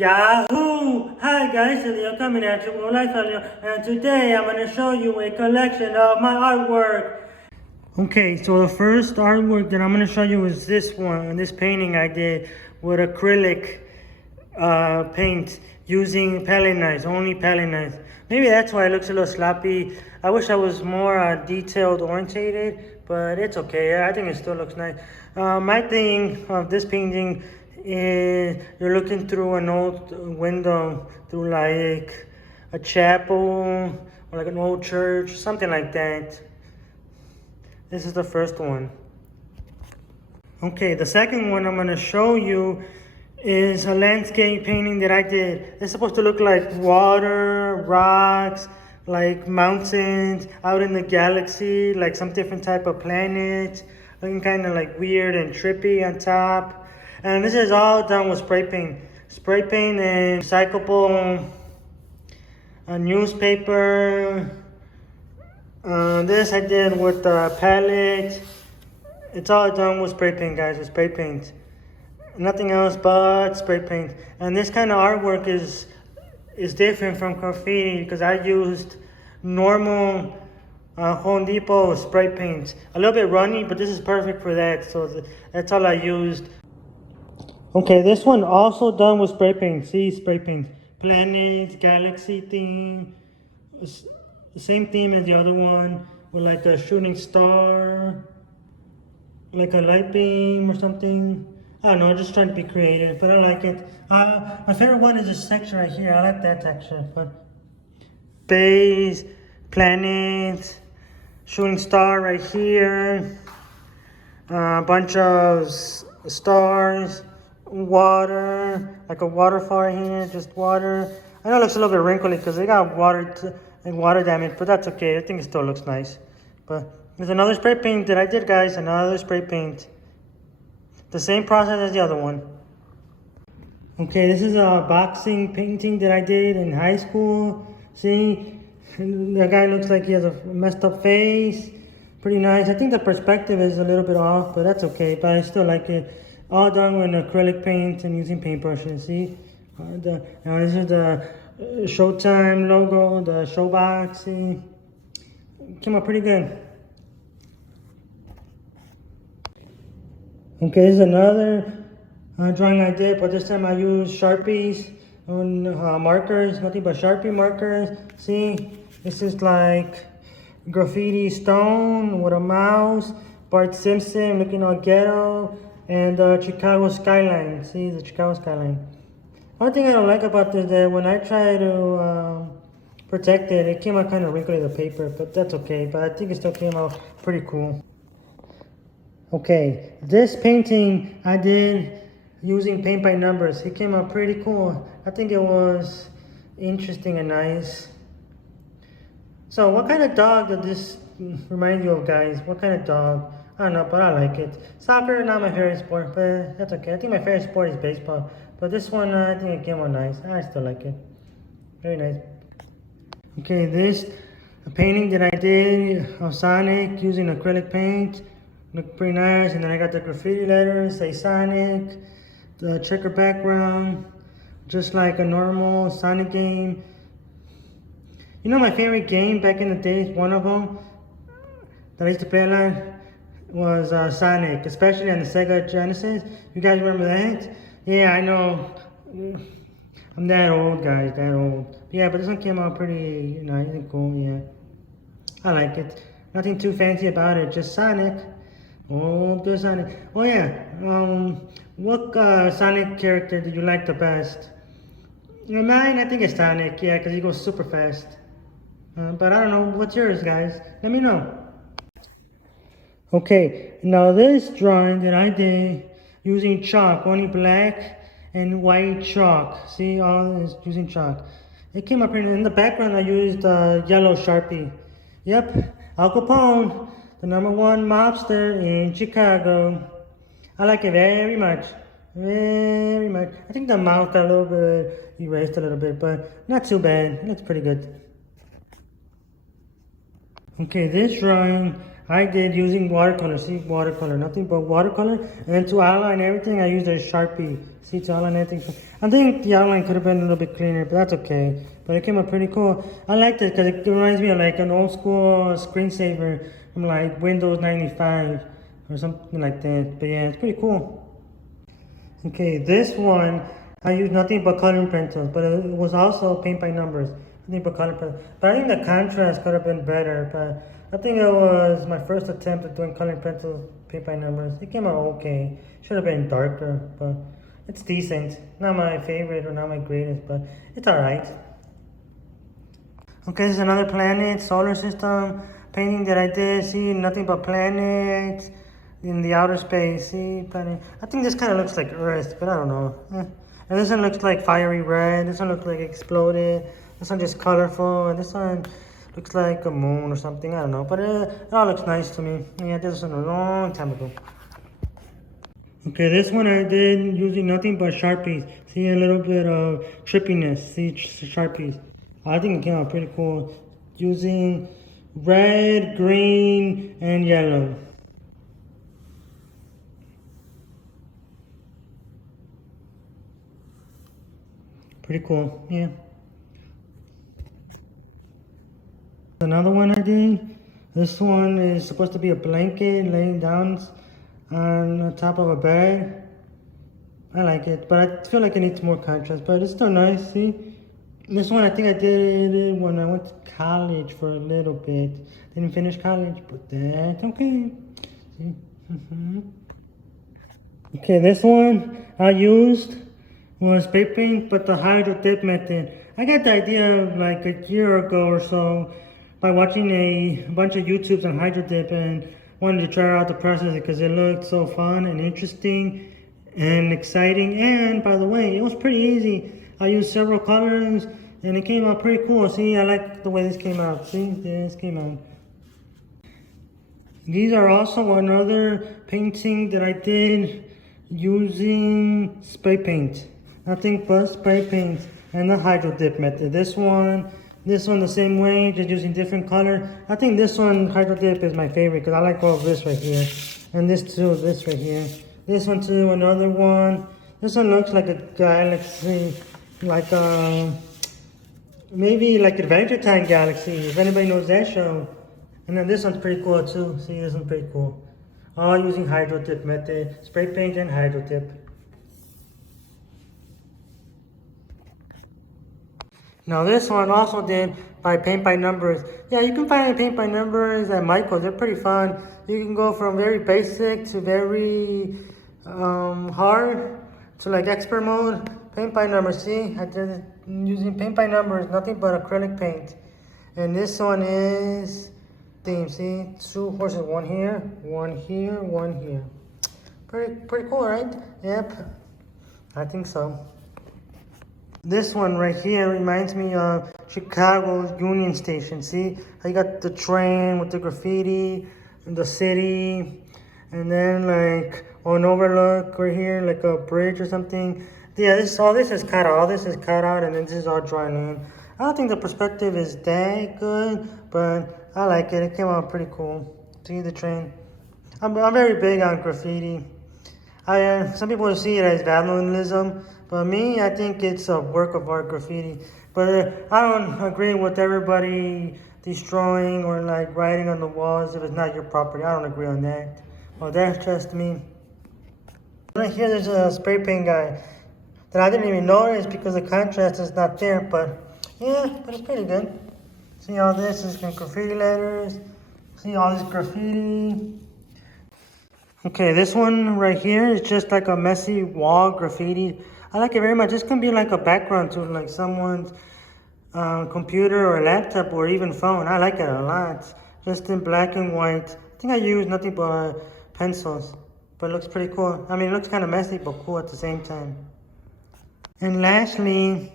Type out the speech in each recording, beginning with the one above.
Yahoo! Hi guys, Leo coming at you with Lyfe, and today I'm going to show you a collection of my artwork. Okay, so the first artwork that I'm going to show you is this one, this painting I did with acrylic paint using palette knives, only palette knives. Maybe that's why it looks a little sloppy. I wish I was more detailed orientated, but it's okay. I think it still looks nice. My thing of this painting is you're looking through an old window, through like a chapel or like an old church, something like that. This is the first one. Okay, the second one I'm going to show you is a landscape painting that I did. It's supposed to look like water, rocks, like mountains out in the galaxy, like some different type of planet, looking kind of like weird and trippy on top. And this is all done with spray paint. Spray paint and recyclable newspaper. This I did with the palette. It's all done with spray paint, guys, with spray paint. Nothing else but spray paint. And this kind of artwork is different from graffiti because I used normal Home Depot spray paint. A little bit runny, but this is perfect for that. So that's all I used. Okay, this one also done with spray paint. See, spray paint. Planets, galaxy theme. Same theme as the other one with like a shooting star, like a light beam or something. I don't know, just trying to be creative, but I like it. My favorite one is this section right here. I like that section. But space, planet, shooting star right here, a bunch of stars, water, like a waterfall right here, just water. I know it looks a little bit wrinkly because they got water damage, but that's okay. I think it still looks nice. But there's another spray paint that I did, guys. Another spray paint. The same process as the other one. Okay, this is a boxing painting that I did in high school. See, the guy looks like he has a messed up face. Pretty nice. I think the perspective is a little bit off, but that's okay. But I still like it. All done with acrylic paint and using paintbrushes. See, now this is the Showtime logo, the showbox. See, came out pretty good. Okay, this is another drawing I did, but this time I used Sharpies on markers, nothing but Sharpie markers. See, this is like graffiti stone with a mouse, Bart Simpson looking all ghetto, and the Chicago skyline. See, the Chicago skyline. One thing I don't like about this is that when I try to protect it, it came out kind of wrinkly, the paper, but that's okay. But I think it still came out pretty cool. Okay, this painting I did using paint by numbers. It came out pretty cool. I think it was interesting and nice. So what kind of dog does this remind you of, guys? What kind of dog? I don't know, but I like it. Soccer, not my favorite sport, but that's okay. I think my favorite sport is baseball. But this one, I think it came out nice. I still like it. Very nice. Okay, this painting that I did of Sonic using acrylic paint. Look pretty nice, and then I got the graffiti letters, say Sonic, the checker background, just like a normal Sonic game. You know my favorite game back in the days, one of them that I used to play a lot was Sonic, especially on the Sega Genesis. You guys remember that? Yeah, I know. I'm that old, guys, that old. Yeah, but this one came out pretty nice and cool, yeah. I like it. Nothing too fancy about it, just Sonic. Oh, good Sonic. Oh yeah, what Sonic character did you like the best? Mine, I think it's Sonic, yeah, because he goes super fast. But I don't know, what's yours, guys? Let me know. Okay, now this drawing that I did using chalk, only black and white chalk. See, all this using chalk. It came up in the background. I used yellow Sharpie. Yep, Al Capone. The #1 mobster in Chicago. I like it very much. Very much. I think the mouth got a little bit erased a little bit, but not too bad. It looks pretty good. Okay, this drawing I did using watercolor. See, watercolor, nothing but watercolor. And then to outline everything, I used a Sharpie. See, to outline everything. I think the outline could have been a little bit cleaner, but that's okay. But it came out pretty cool. I liked it because it reminds me of like an old school screensaver from like Windows 95 or something like that. But yeah, it's pretty cool. Okay, this one, I used nothing but coloring pencils, but it was also paint by numbers. Nothing but coloring pencils. But I think the contrast could have been better, but I think it was my first attempt at doing coloring pencils, paint by numbers. It came out okay. Should have been darker, but it's decent. Not my favorite or not my greatest, but it's alright. Okay, this is another planet, solar system painting that I did. See, nothing but planets in the outer space. See, planet. I think this kind of looks like Earth, but I don't know. And this one looks like fiery red. This one looks like exploded. This one just colorful. And this one looks like a moon or something. I don't know, but it all looks nice to me. Yeah, I did this one a long time ago. Okay, this one I did using nothing but Sharpies. See, a little bit of trippiness. See, Sharpies. I think it came out pretty cool. Using red, green, and yellow. Pretty cool, yeah. Another one I did. This one is supposed to be a blanket laying down on the top of a bed. I like it, but I feel like it needs more contrast, but it's still nice, see? This one, I think I did it when I went to college for a little bit. Didn't finish college, but that's okay. See? Okay, this one I used was spray paint, but the hydro dip method. I got the idea like a year ago or so by watching a bunch of YouTubes on hydro dip and wanted to try out the process because it looked so fun and interesting and exciting. And by the way, it was pretty easy. I used several colors and it came out pretty cool. See, I like the way this came out. See, this came out. These are also another painting that I did using spray paint. Nothing but spray paint and the hydro dip method. This one the same way, just using different color. I think this one, hydro dip, is my favorite because I like all of this right here. And this too, this right here. This one too, another one. This one looks like a galaxy, like maybe like Adventure Time Galaxy, if anybody knows that show. And then this one's pretty cool too. See, this one's pretty cool. All using hydro dip method, spray paint and hydro dip. Now this one also did by paint by numbers. Yeah, you can find paint by numbers at Michael's. They're pretty fun. You can go from very basic to very hard to like expert mode. Paint by numbers. See, I did it using paint by numbers, nothing but acrylic paint. And this one is theme. See, two horses, one here, one here, one here. Pretty cool, right? Yep, I think so. This one right here reminds me of Chicago's Union Station. See, I got the train with the graffiti and the city, and then like an overlook right here, like a bridge or something. Yeah, all this is cut out. All this is cut out, and then this is all drawn in. I don't think the perspective is that good, but I like it. It came out pretty cool. See the train. I'm very big on graffiti. Some people see it as vandalism, but me, I think it's a work of art, graffiti. But I don't agree with everybody destroying or like writing on the walls if it's not your property. I don't agree on that. Well, that's just me. Right here, there's a spray paint guy that I didn't even notice because the contrast is not there, but yeah, but it's pretty good. See all this is graffiti letters. See all this graffiti. Okay, this one right here is just like a messy wall graffiti. I like it very much. This can be like a background to like someone's computer or laptop or even phone. I like it a lot. Just in black and white. I think I use nothing but pencils, but it looks pretty cool. I mean, it looks kind of messy, but cool at the same time. And lastly,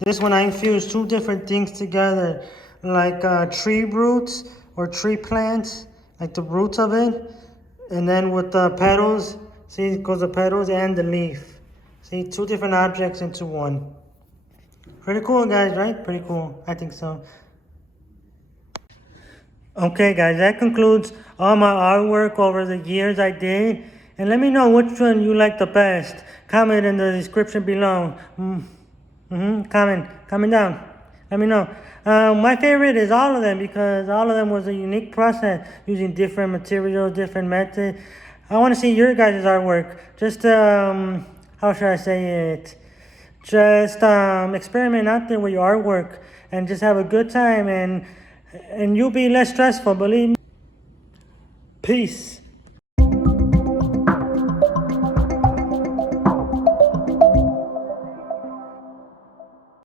this one I infused two different things together, like tree roots or tree plants, like the roots of it. And then with the petals, see, it goes the petals and the leaf. See, two different objects into one. Pretty cool, guys, right? Pretty cool. I think so. Okay, guys, that concludes all my artwork over the years I did. And let me know which one you like the best. Comment in the description below. Comment down. Let me know. My favorite is all of them because all of them was a unique process using different materials, different methods. I want to see your guys' artwork. Just, how should I say it? Just experiment out there with your artwork and just have a good time and you'll be less stressful, believe me. Peace.